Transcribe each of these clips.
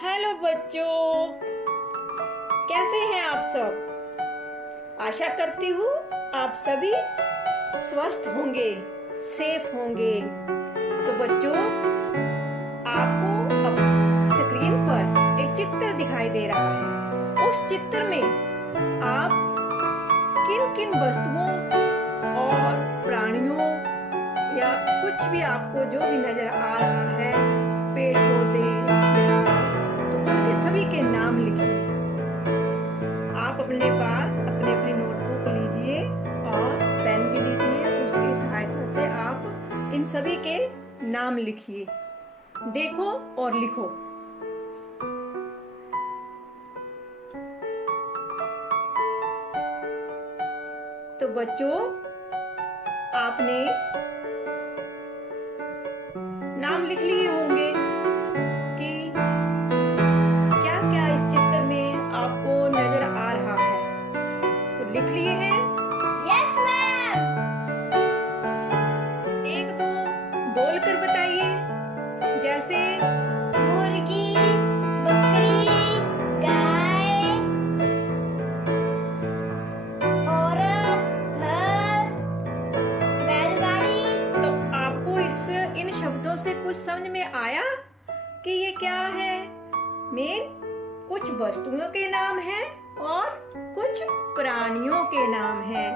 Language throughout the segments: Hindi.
हेलो बच्चों, कैसे हैं आप सब। आशा करती हूँ आप सभी स्वस्थ होंगे, सेफ होंगे। तो बच्चों, आपको अब स्क्रीन पर एक चित्र दिखाई दे रहा है। उस चित्र में आप किन किन वस्तुओं और प्राणियों या कुछ भी आपको जो भी नजर आ रहा है, पेड़ पौधे, तो उनके सभी के नाम लिखिए। आप अपने पास अपने अपनी नोटबुक लीजिए और पेन भी लीजिए। उसकी सहायता से आप इन सभी के नाम लिखिए। देखो और लिखो। तो बच्चों, आपने नाम लिख लिए होंगे कि क्या क्या इस चित्र में आपको नजर आ रहा है। तो लिख लिए हैं? Yes ma'am. एक दो बोलकर बताइए, जैसे मुर्गी, बकरी, गाय, औरत, घर, बैलगाड़ी। तो आपको इन शब्दों से कुछ समझ में आया कि ये क्या है। कुछ वस्तुओं के नाम हैं और कुछ प्राणियों के नाम हैं।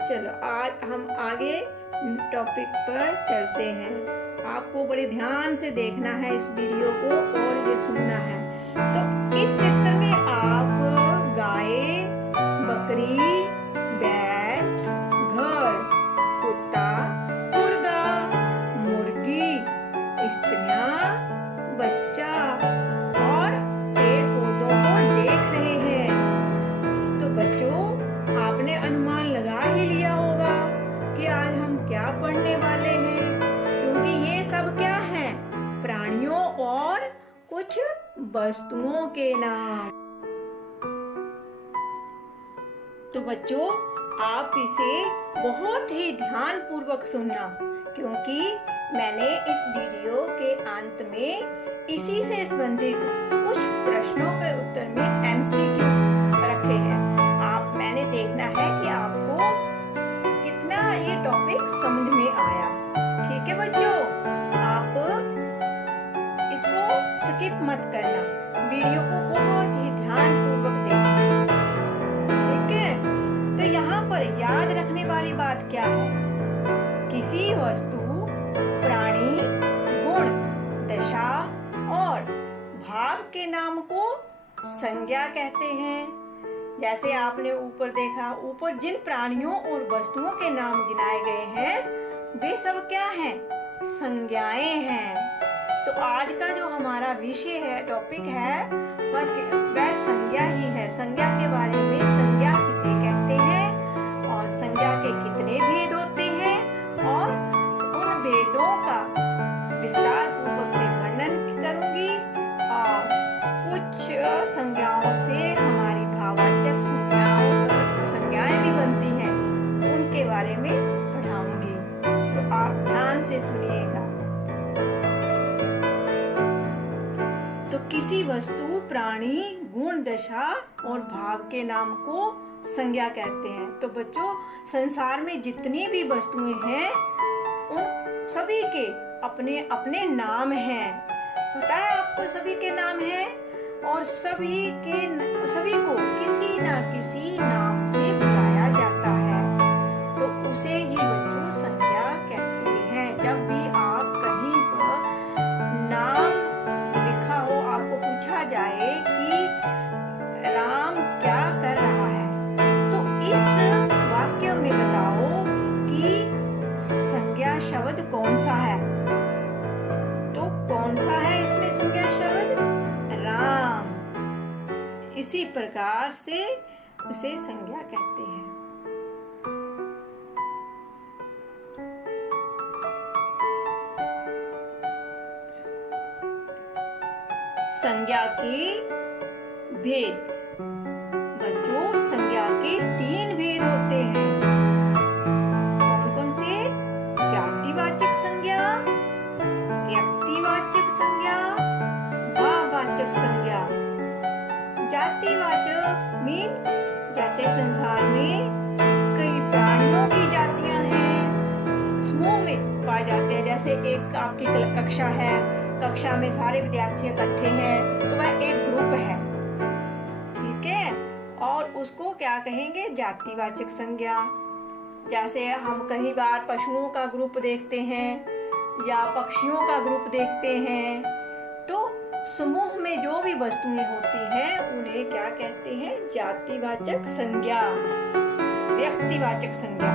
चलो आज हम आगे टॉपिक पर चलते हैं। आपको बड़े ध्यान से देखना है इस वीडियो को और ये सुनना है। तो इस चित्र में आप गाय, बकरी, बैल, घर, कुत्ता, मुर्गा, मुर्गी, स्त्रियां, बच्चा और पेड़ पौधों को देख रहे हैं। तो बच्चों, आपने अनुमान लगा ही लिया होगा कि आज हम क्या पढ़ने वाले हैं, क्योंकि ये सब क्या है, प्राणियों और कुछ वस्तुओं के नाम। तो बच्चों, आप इसे बहुत ही ध्यान पूर्वक सुनना, क्योंकि मैंने इस वीडियो के अंत में इसी से संबंधित कुछ प्रश्नों के उत्तर में एमसीक्यू रखे हैं। मैंने देखना है कि आपको कितना ये टॉपिक समझ में आया। ठीक है बच्चों, आप इसको स्किप मत करना, वीडियो को बहुत ही ध्यान पूर्वक देखना। ठीक है, तो यहाँ पर याद रखने वाली बात क्या है, किसी वस्तु, प्राणी, गुण, दशा और भाव के नाम को संज्ञा कहते हैं। जैसे आपने ऊपर देखा, ऊपर जिन प्राणियों और वस्तुओं के नाम गिनाए गए हैं वे सब क्या हैं, संज्ञाएं हैं। तो आज का जो हमारा विषय है, टॉपिक है, वह संज्ञा ही है। संज्ञा के बारे में, संज्ञा किसे कहते हैं और संज्ञा के कितने भेद होते हैं और उन भेदों का विस्तार पूर्वक से वर्णन करूंगी। और कुछ संज्ञाओं से हमारी भाववाचक संज्ञाएं भी बनती हैं, उनके बारे में पढ़ाऊंगी। तो आप ध्यान से सुनिएगा। तो किसी वस्तु, प्राणी, गुण, दशा और भाव के नाम को संज्ञा कहते हैं। तो बच्चों, संसार में जितनी भी वस्तुएं हैं उन सभी के अपने अपने नाम हैं। पता है आपको सभी के नाम हैं और सभी को किसी ना किसी नाम से बुलाया जाता है। तो उसे ही बच्चों संज्ञा कहते हैं। जब भी आप कहीं पर नाम लिखा हो, आपको पूछा जाए कि राम क्या कर रहा है, तो इस वाक्य में बताओ कि संज्ञा शब्द कौन सा है। तो कौन सा है इसमें संज्ञा शब्द? राम। इसी प्रकार से उसे संज्ञा कहते हैं। संज्ञा के भेद। बच्चों, संज्ञा के 3 भेद होते हैं। कौन कौन से? जातिवाचक संज्ञा, व्यक्तिवाचक संज्ञा, भाववाचक संज्ञा। मीन जैसे संसार में कई प्राणियों की जातियां हैं, समूह में पाए जाते हैं। जैसे एक आपकी कक्षा है, कक्षा में सारे विद्यार्थी इकट्ठे हैं तो वह एक ग्रुप है, ठीक है। और उसको क्या कहेंगे? जातिवाचक संज्ञा। जैसे हम कई बार पशुओं का ग्रुप देखते हैं या पक्षियों का ग्रुप देखते हैं, तो समूह में जो भी वस्तुएं होती हैं उन्हें क्या कहते हैं? जातिवाचक संज्ञा। व्यक्तिवाचक संज्ञा।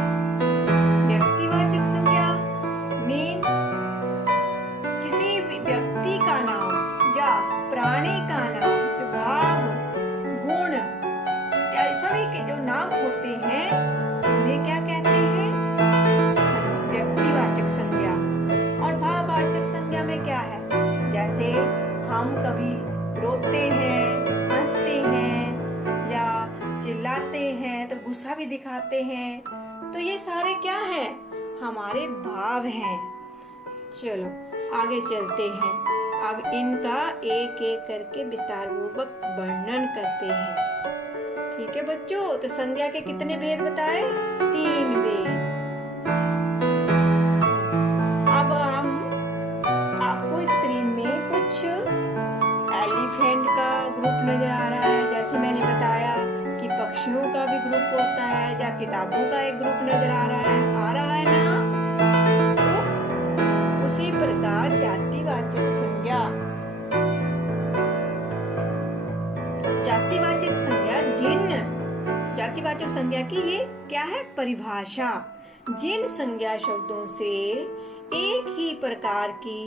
व्यक्तिवाचक संज्ञा मीन किसी भी व्यक्ति का नाम या प्राणी का नाम, भाव, गुण, सभी के जो नाम होते हैं उन्हें क्या कहते हैं? व्यक्तिवाचक संज्ञा। और भाववाचक संज्ञा में क्या है? जैसे हम कभी रोते हैं, हंसते हैं या चिल्लाते हैं तो गुस्सा भी दिखाते हैं, तो ये सारे क्या हैं? हमारे भाव हैं। चलो आगे चलते हैं। अब इनका एक एक करके विस्तार पूर्वक वर्णन करते हैं, ठीक है बच्चों। तो संज्ञा के कितने भेद बताए? 3 भेद। अब हम आपको स्क्रीन में कुछ एलिफेंट का ग्रुप नजर आ रहा है, जैसे मैंने बताया कि पक्षियों का भी ग्रुप होता है या किताबों का एक ग्रुप नजर आ रहा है ना। तो उसी प्रकार जातिवाचक संज्ञा, जातिवाचक संज्ञा जातिवाचक संज्ञा की ये क्या है? परिभाषा। जिन संज्ञा शब्दों से एक ही प्रकार की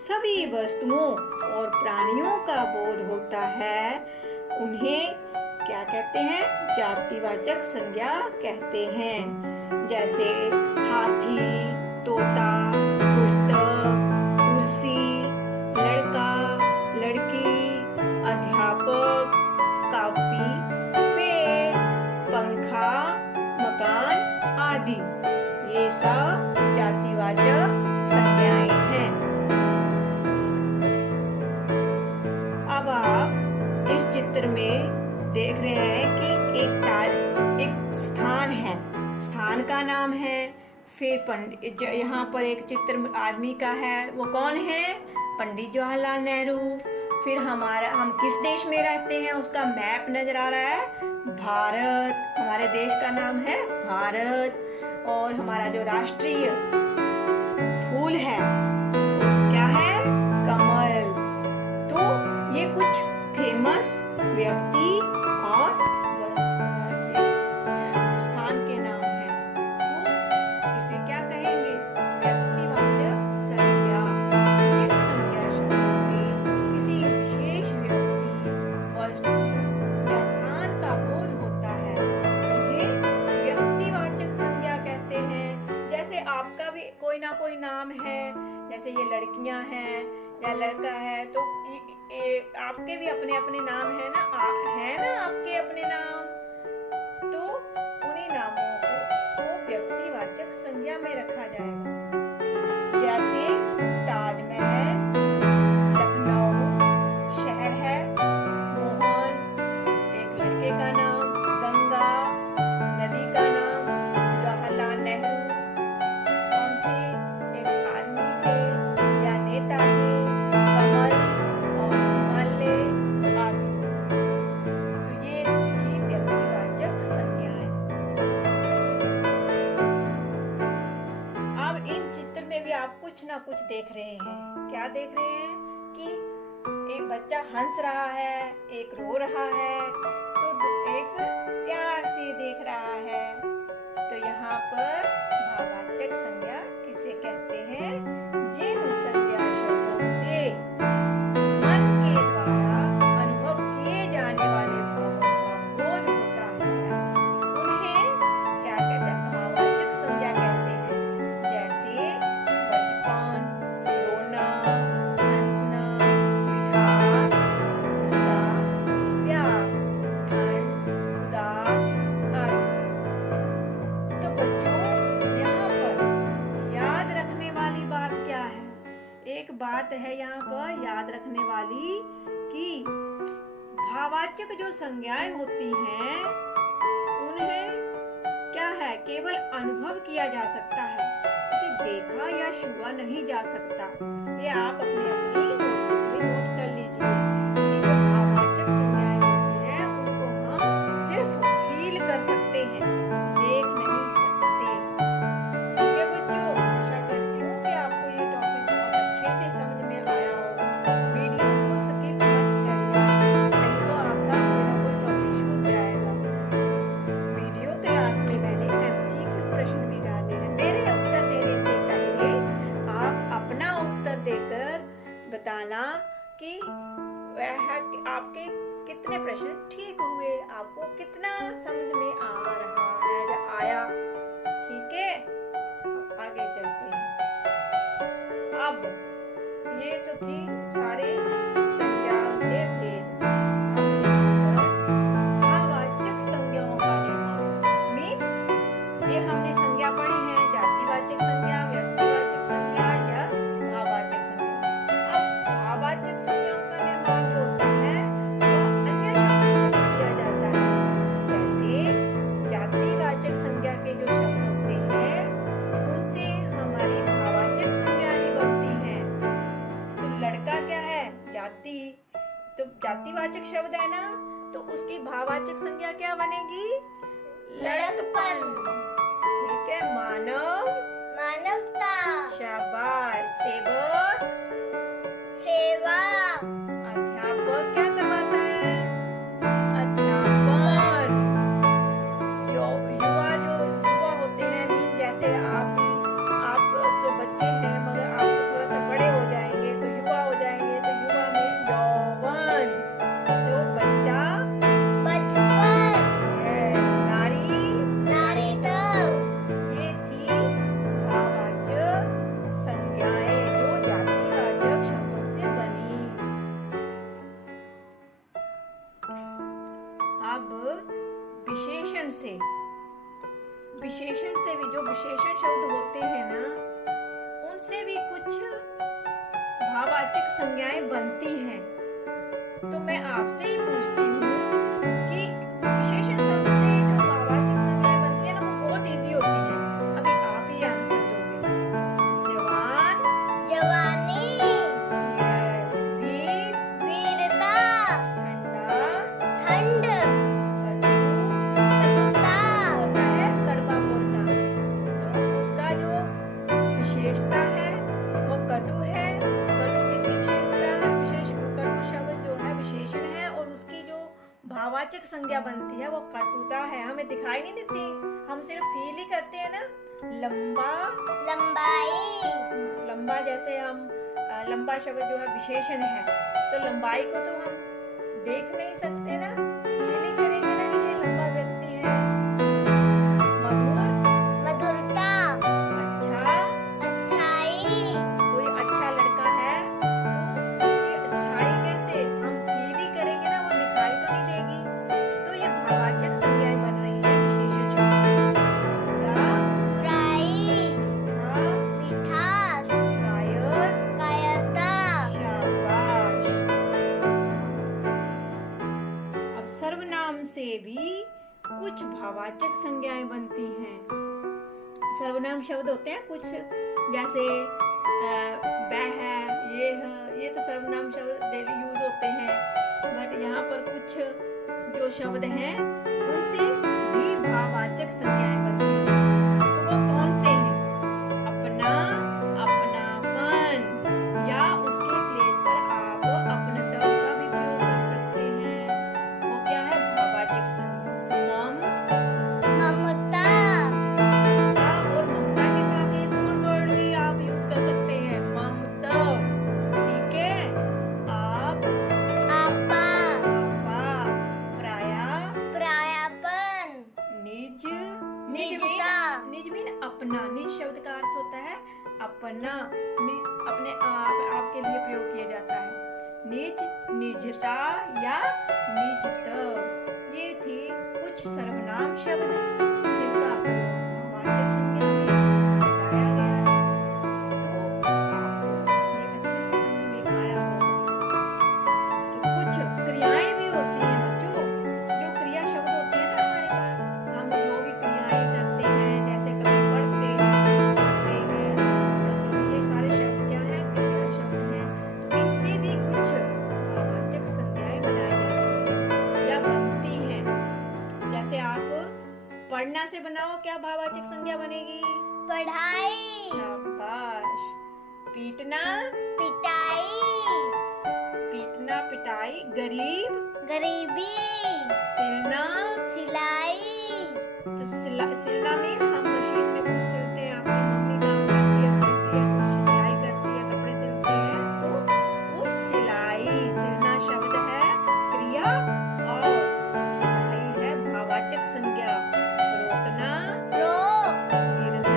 सभी वस्तुओं और प्राणियों का बोध होता है उन्हें क्या कहते हैं? जातिवाचक संज्ञा कहते हैं। जैसे हाथी, तोता, पुस्तक, कुर्सी, लड़का, लड़की, अध्यापक, कॉपी, पेड़, पंखा, मकान आदि, ये सब जातिवाचक संज्ञाएं हैं। अब आप इस चित्र में देख रहे हैं कि एक स्थान है, स्थान का नाम है। फिर पंडित, यहाँ पर एक चित्र आदमी का है, वो कौन है? पंडित जवाहरलाल नेहरू। फिर हम किस देश में रहते हैं उसका मैप नजर आ रहा है, भारत। हमारे देश का नाम है भारत। और हमारा जो राष्ट्रीय फूल है क्या है? कमल। तो ये कुछ फेमस व्यक्ति और स्थान के नाम हैं। तो इसे क्या कहेंगे? व्यक्तिवाचक संज्ञा। जिन संज्ञा शब्दों से किसी विशेष व्यक्ति, वस्तु या स्थान का बोध होता है उन्हें व्यक्तिवाचक संज्ञा कहते हैं। जैसे आपका भी कोई ना कोई नाम है, जैसे ये लड़कियां हैं या लड़का है, तो आपके भी अपने अपने नाम है ना, आपके अपने नाम। तो उन्हीं नामों को व्यक्तिवाचक संज्ञा में रखा जाएगा। जैसे ताजमहल लखनऊ शहर है, मोहन एक लड़के का नाम, गंगा नदी का नाम, जवाहरलाल नेहरू कौन थे? एक आदमी थे या नेता थे, कमल और हिमालय आदि। तो ये थी व्यक्तिवाचक संज्ञाएं। अब इन चित्र में भी आप कुछ ना कुछ देख रहे हैं। क्या देख रहे हैं? कि एक बच्चा हंस रहा है, एक रो रहा है, तो एक प्यार से देख रहा है। तो यहाँ पर भाववाचक संज्ञा किसे कहते हैं? जिन संज्ञा शब्दों से मन के द्वारा अनुभव किए जाने वाले भावों का बोध होता है उन्हें क्या कहते हैं? भाववाचक संज्ञा कहते हैं। जैसे बचपन, रोना, हंसना, मिठास, गुस्सा, प्यार, ठंड, उदास आदि। तो बच्चों यहाँ पर याद रखने वाली बात क्या है? एक बात है यहाँ पर याद रखने वाली कि भाववाचक जो संज्ञाएं होती हैं उन्हें क्या है, केवल अनुभव किया जा सकता है, उसे देखा या छुआ नहीं जा सकता। ये आप अपनी नोटबुक में नोट कर लीजिए कि जो भाववाचक संज्ञाएं होती हैं उनको हम सिर्फ फील कर सकते हैं, देख नहीं सकते। ठीक है बच्चों, आशा करती हूँ कि आपको ये टॉपिक बहुत अच्छे से समझ में आया होगा। वीडियो को स्किप मत करना, नहीं तो आपका कोई ना कोई टॉपिक छूट जाएगा। वीडियो के लास्ट में मैंने MCQ प्रश्न भी डाले हैं। मेरे उत्तर देने से पहले आप अपना उत्तर देकर बताना कि आपके कितने प्रश्न ठीक हुए, आपको कितना समझ में आ रहा है या आया। ठीक है, आगे चलते हैं। अब ये तो थी सारे संज्ञाओं के भेद। अब यहाँ पर भाववाचक संज्ञाओं का निर्माण में ये हमने संज्ञा पढ़ी है, जातिवाचक संज्ञा, व्यक्तिवाचक संज्ञा या भाववाचक संज्ञा। अब भाववाचक संज्ञाओं का निर्माण जो होता है वह अन्य शब्दों से भी किया जाता है। जैसे जातिवाचक संज्ञा के जो शब्द होते हैं उनसे हमारी भाववाचक संज्ञाएं बनती हैं। तो लड़का क्या है, जाति, तो जातिवाचक शब्द है ना, तो उसकी भाववाचक संज्ञा क्या बनेगी, लड़कपन। ठीक है, मानव, मानवता। शाबाश, सेवक, सेवा। अध्यापक क्या करवाता है, अध्यापन। युवा जो युवा होते हैं, मीन जैसे आप तो बच्चे हैं मगर आपसे थोड़ा सा बड़े हो जाएंगे तो युवा हो जाएंगे, तो युवा में यौवन। तो बच्चा, बचपन। यस, नारी, नारीत्व। ये थी भाववाचक संज्ञाएं जो जातिवाचक शब्दों से बनी। अब विशेषण से भी जो विशेषण शब्द होते हैं ना, उनसे भी कुछ भाववाचक संज्ञाएं बनती हैं। तो मैं आपसे ही पूछती हूँ कि विशेषण शब्द से जो भाववाचक संज्ञाएं बनती है ना, वो बहुत इजी होती है। अभी आप ही आंसर दोगे। जवान, जवानी। यस, वीर, वीरता। ठंडा, ठंड। कटु, कटुता। होता है कड़वा बोलना। तो उसका जो विशेषता है वो कटु है। कटु किसकी विशेषता है, कटु शब्द जो है विशेषण है, और उसकी जो भाववाचक संज्ञा बनती है वो कटुता है। हमें दिखाई नहीं देती, हम सिर्फ फील ही करते हैं ना। लंबा, लंबाई। लंबा जैसे हम लंबा शब्द जो है विशेषण है, तो लंबाई को तो हम देख नहीं सकते ना, फील ही करेंगे ना कि ये लंबा व्यक्ति है। मधुर, मधुरता। अच्छा, अच्छाई। कोई अच्छा लड़का है तो उसकी अच्छाई कैसे हम फील ही करेंगे ना, वो दिखाई तो नहीं देगी। तो ये भाववाचक संज्ञाएं बन रही है विशेषण शब्दों से। बुरा, बुराई। हाँ, मिठास। कायर, कायरता। शाबाश। अब सर्वनाम से भी कुछ भाववाचक संज्ञाएं बनती हैं। सर्वनाम शब्द होते हैं कुछ, जैसे वह है, ये तो सर्वनाम शब्द डेली यूज होते हैं। बट यहाँ पर कुछ जो शब्द हैं उनसे भी भाववाचक संज्ञाएं बनती हैं। तो वो कौन से हैं, अपना, अपनापन, या उसके प्लेस पर आप अपनत्व का भी प्रयोग कर सकते हैं। वो क्या है, भाववाचक संज्ञा। मम, ममता। ममता, और ममता के साथ एक और वर्ड भी आप यूज कर सकते हैं, ममता। ठीक है, आप, आपा। आपा, पराया, परायापन। निज, निजता। निज मीन अपना। निज शब्द का अर्थ होता है अपना, अपने आपके लिए प्रयोग किया जाता है। निज, निजता या निजत्व। ये थे कुछ सर्वनाम शब्द जिनका प्रयोग भाववाचक संज्ञा में बताया गया है। तो आपको ये अच्छे से समझ में आया होगा। तो कुछ क्रियाएं भी होती हैं से बनाओ, क्या भाववाचक संज्ञा बनेगी? पढ़ाई, शाबाश। पीटना, पिटाई, पीटना पिटाई। गरीब, गरीबी, सिलना, सिलाई, तो सिलना में हम मशीन में कुछ सिलते हैं, आपकी मम्मी काम करती है, सिलती है, कुछ सिलाई करती है, कपड़े सिलते हैं, तो वो सिलाई। सिलना शब्द है क्रिया और सिलाई है भाववाचक संज्ञा। रोकना, रोक, गिरना,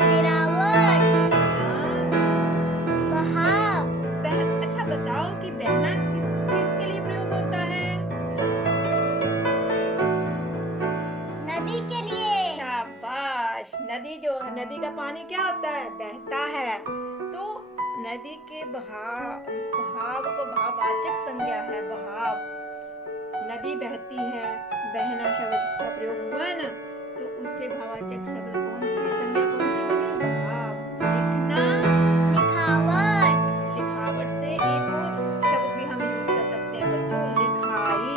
गिरावट, गिरना। बहाव, अच्छा बताओ कि बहना किसके लिए प्रयोग होता है? नदी के लिए, शाबाश। नदी का पानी क्या होता है? बहता है। तो नदी के बहाव को भाववाचक संज्ञा है, बहाव। नदी बहती है, बहना शब्द का प्रयोग हुआ है ना, तो उससे भाववाचक शब्द कौन सी संज्ञा कौन सी बनी? बहाव। लिखना, लिखावट, लिखावट से एक और शब्द भी हम यूज कर सकते हैं बच्चों, लिखाई।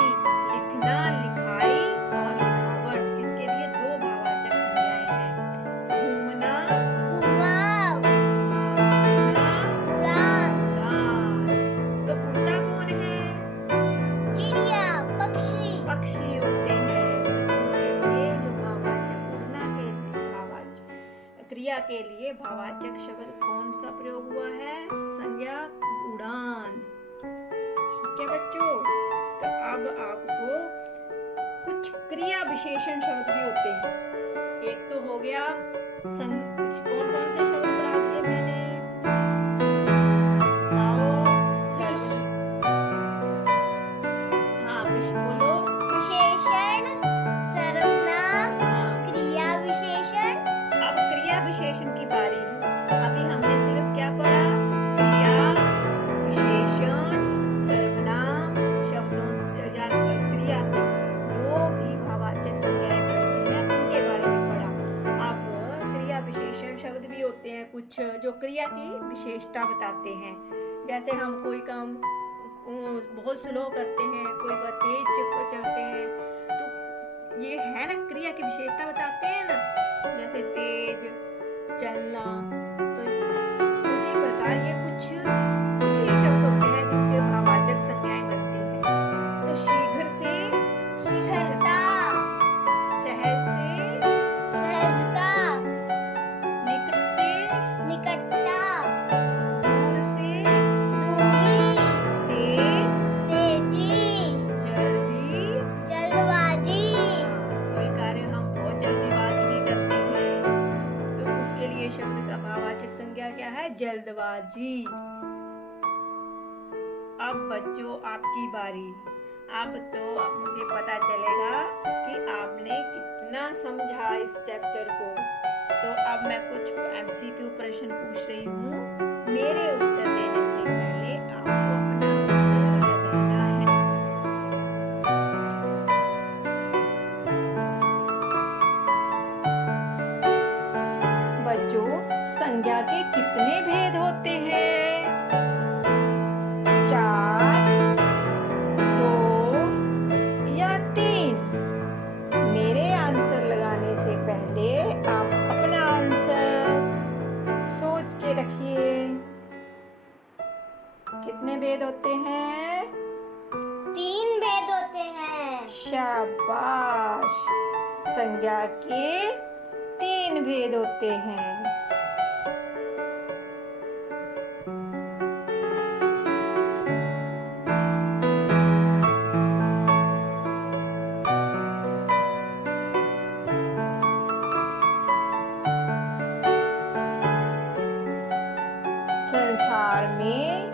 लिखना, लिखाई और लिखावट, इसके लिए दो भाववाचक संज्ञाएं हैं। घूमना, घुमाव, उड़ना, उड़ान, उड़ान। तो उड़ता कौन है? चिड़िया, पक्षी, पक्षी उड़ते हैं। उनके लिए जो भाववाचक उड़ना के भाववाचक क्रिया के लिए भाववाचक शब्द कौन सा प्रयोग हुआ है? संज्ञा उड़ान। ठीक है बच्चों, तो अब आपको कुछ क्रिया विशेषण शब्द भी होते हैं। एक तो हो गया कौन कौन से शब्द पढ़ा दिए मैंने? बताओ। हाँ, बोलो। विशेषण, सर्वनाम, हाँ, क्रिया विशेषण, अब क्रिया विशेषण की बारी है। अभी हमने सिर्फ क्या पढ़ा? क्रिया विशेषण, सर्वनाम शब्दों से या क्रिया से जो भी भाववाचक संज्ञाएं बनती हैं उनके बारे में पढ़ा। अब क्रिया विशेषण शब्द भी होते हैं कुछ जो क्रिया की विशेषता बताते हैं। जैसे हम कोई काम बहुत स्लो करते हैं, कोई बहुत तेज चलते हैं, तो ये है ना क्रिया की विशेषता बताते हैं ना, जैसे तेज चलना। तो उसी प्रकार ये कुछ ही शब्द होते हैं जिनसे भाववाचक संज्ञाएं बनती हैं। तो शीघ्र से शीघ्रता, सहज से, सहजता, निकट से, निकटता, दूर से, दूरी, तेज, तेजी, जल्दी। जल्दबाजी, कोई कार्य हम बहुत जल्दीबाजी में करते हैं, तो उसके लिए शब्द का भाववाचक संज्ञा क्या है? जल्दबाजी। अब बच्चों आपकी बारी। अब तो मुझे पता चलेगा कि आपने कितना समझा इस चैप्टर को। तो अब मैं कुछ MCQ प्रश्न पूछ रही हूँ, मेरे उत्तर देने से पहले आपको अपना उत्तर लगाना है। बच्चों, संज्ञा के कितने भेद होते हैं? 4, 2 या 3? मेरे आंसर लगाने से पहले आप अपना आंसर सोच के रखिए। कितने भेद होते हैं? 3 भेद होते हैं। शाबाश। संज्ञा के 3 भेद होते हैं। संसार में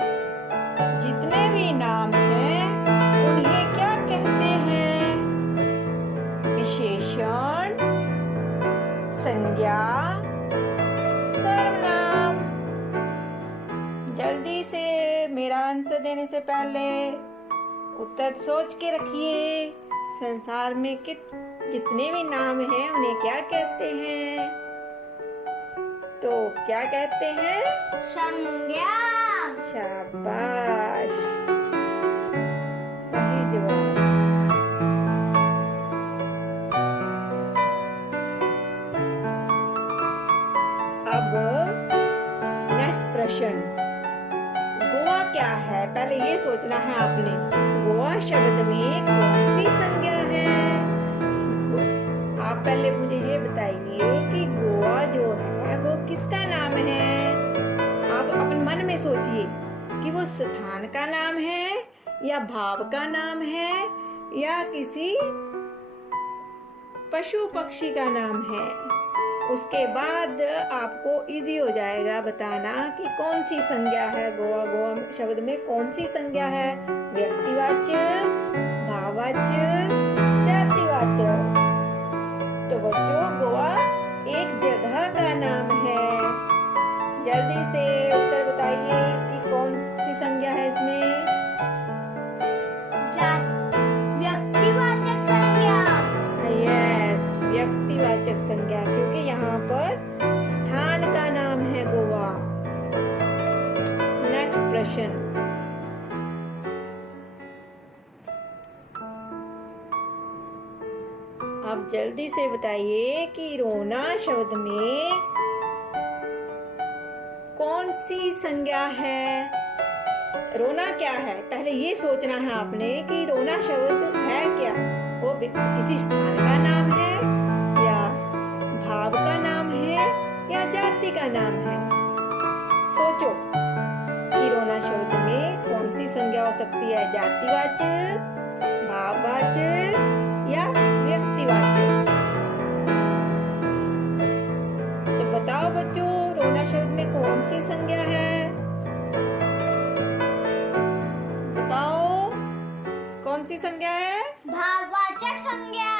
जितने भी नाम हैं उन्हें क्या कहते हैं? विशेषण, संज्ञा, सर्वनाम। जल्दी से मेरा आंसर देने से पहले उत्तर सोच के रखिए। संसार में जितने भी नाम हैं उन्हें क्या कहते हैं? तो क्या कहते हैं? संज्ञा। शाबाश, सही जवाब। क्या है, पहले ये सोचना है आपने। गोवा शब्द में कौन सी संज्ञा है? आप पहले मुझे ये बताइए कि गोवा जो है वो किसका नाम है? आप अपने मन में सोचिए कि वो स्थान का नाम है या भाव का नाम है या किसी पशु पक्षी का नाम है। उसके बाद आपको इजी हो जाएगा बताना कि कौन सी संज्ञा है। गोवा शब्द में कौन सी संज्ञा है? व्यक्तिवाचक, भाववाचक, जातिवाचक। तो बच्चों, गोवा एक जगह का नाम है। जल्दी से उत्तर बताइए कि कौन सी संज्ञा है इसमें? व्यक्तिवाचक संज्ञा। यस, व्यक्तिवाचक संज्ञा, क्योंकि यहाँ पर स्थान का नाम है गोवा। नेक्स्ट प्रश्न। आप जल्दी से बताइए कि रोना शब्द में कौन सी संज्ञा है? रोना क्या है, पहले ये सोचना है आपने कि रोना शब्द है क्या। वो किसी स्थान का नाम है या भाव का नाम है या जाति का नाम है। सोचो कि रोना शब्द में कौन सी संज्ञा हो सकती है? जातिवाचक, भाववाचक या व्यक्तिवाचक। तो बताओ बच्चों, रोना शब्द में कौन सी संज्ञा है? कौन सी संज्ञा है? भाववाचक संज्ञा।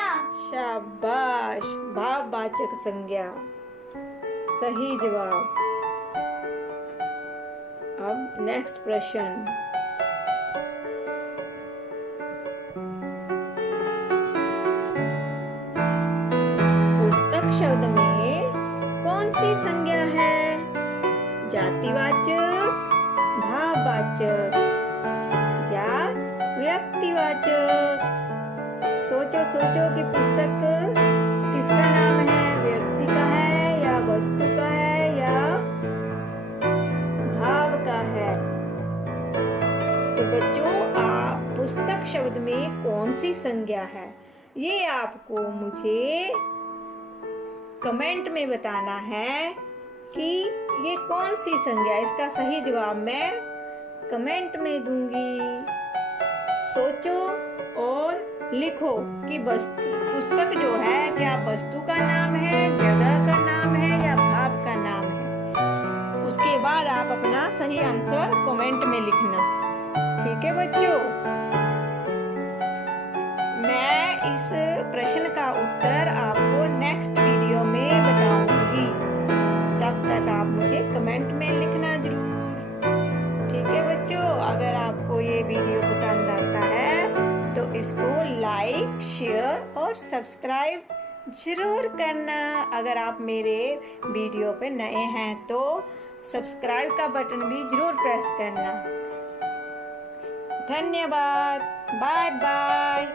शाबाश, भाववाचक संज्ञा, सही जवाब। अब नेक्स्ट प्रश्न। पुस्तक शब्द में कौन सी संज्ञा है? जातिवाचक, भाववाचक या व्यक्तिवाचक। सोचो कि पुस्तक किसका नाम है? व्यक्ति का है या वस्तु का है या भाव का है? तो बच्चों, आप पुस्तक शब्द में कौन सी संज्ञा है, ये आपको मुझे कमेंट में बताना है कि ये कौन सी संज्ञा। इसका सही जवाब मैं कमेंट में दूंगी। सोचो और लिखो कि पुस्तक जो है क्या वस्तु का नाम है, जगह का नाम है या भाव का नाम है। उसके बाद आप अपना सही आंसर कमेंट में लिखना। ठीक है बच्चों, मैं इस प्रश्न का उत्तर आपको नेक्स्ट वीडियो में बताऊंगी। तब तक आप मुझे कमेंट में लिखना जरूर। ठीक है बच्चों, अगर आपको ये वीडियो पसंद आता है तो इसको लाइक, शेयर और सब्सक्राइब जरूर करना। अगर आप मेरे वीडियो पे नए हैं तो सब्सक्राइब का बटन भी जरूर प्रेस करना। धन्यवाद, बाय बाय।